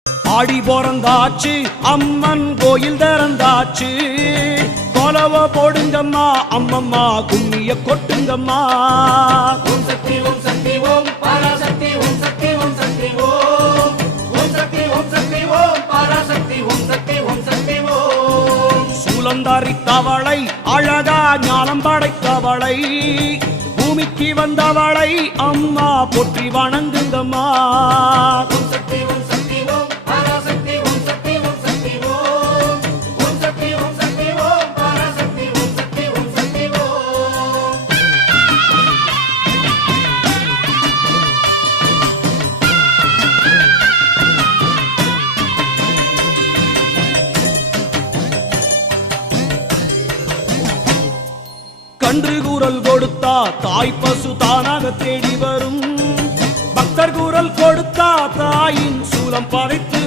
ஆடி பிறந்தாச்சு அம்மன் கோயில் திறந்தாச்சு கொலவ போடுங்கம்மா அம்மம்மா கும்மிய கொட்டுங்கம்மா. ஓம் சக்தி ஓம் சக்தி ஓம் பராசக்தி ஓம் சக்தி ஓம் சக்தி ஓம் ஓம் சக்தி ஓம் சக்தி ஓம் பராசக்தி ஓம் சக்தி ஓம் சக்தி ஓம். சூலந்தாரி தவளை அழகா ஞானம் படைத்தவளை பூமிக்கு வந்தவளை அம்மா போற்றி வணங்குங்கம்மா. ஓம் சக்தி ஓம் சக்தி ஓம் பராசக்தி ஓம் சக்தி ஓம் சக்தி ஓம் ஓம் சக்தி ஓம் சக்தி ஓம் பராசக்தி ஓம் சக்தி ஓம் சக்தி ஓம். கன்று கூறல் கொடுத்தா தாய் பசு தானாக தேடி வரும். பக்தர் கூறல் கொடுத்தா தாயின் சூலம் படைத்து